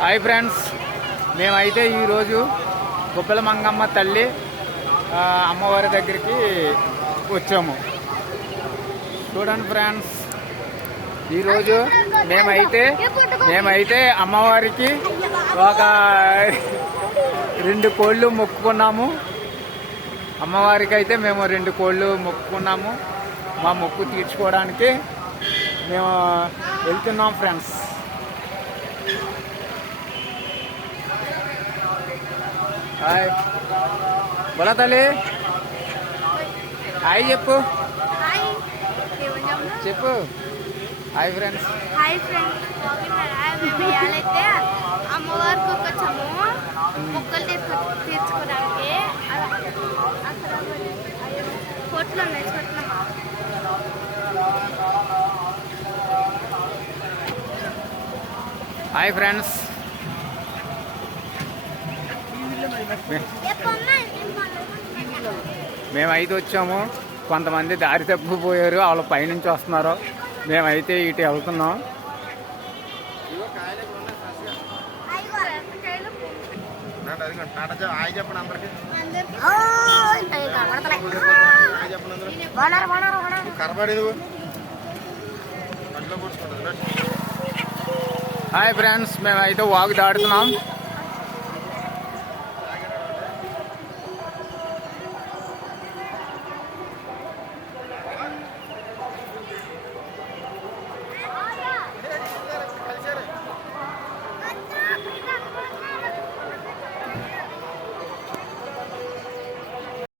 Hi friends, మేమైతే ఈరోజు గుబ్బల మంగమ్మ తల్లి అమ్మవారి దగ్గరికి వచ్చాము. చూడండి ఫ్రెండ్స్, ఈరోజు మేమైతే అమ్మవారికి ఒక 2 కోళ్ళు మొక్కుకున్నాము. అమ్మవారికి అయితే మేము 2 కోళ్ళు మొక్కుకున్నాము. మా మొక్కు తీర్చుకోవడానికి మేము వెళ్తున్నాం ఫ్రెండ్స్. హాయ్ బోలా తల్లి, హాయ్ చెప్పు చెప్పు. Hi friends. హాయ్ ఫ్రెండ్స్, మేము ఇవాళైతే అమ్మవారికి వచ్చాము మొక్కలు తీర్చుకోవడానికి. అక్కడ కోట్లు ఉన్నాయి చూస్తున్నామా. హాయ్ ఫ్రెండ్స్, మేమైతే వచ్చాము. కొంతమంది దారి తప్పిపోయారు, వాళ్ళు పైనుంచి వస్తున్నారు. మేమైతే ఇటు వెళ్తున్నాం. హాయ్ ఫ్రెండ్స్, మేమైతే వాగు దాడుతున్నాం.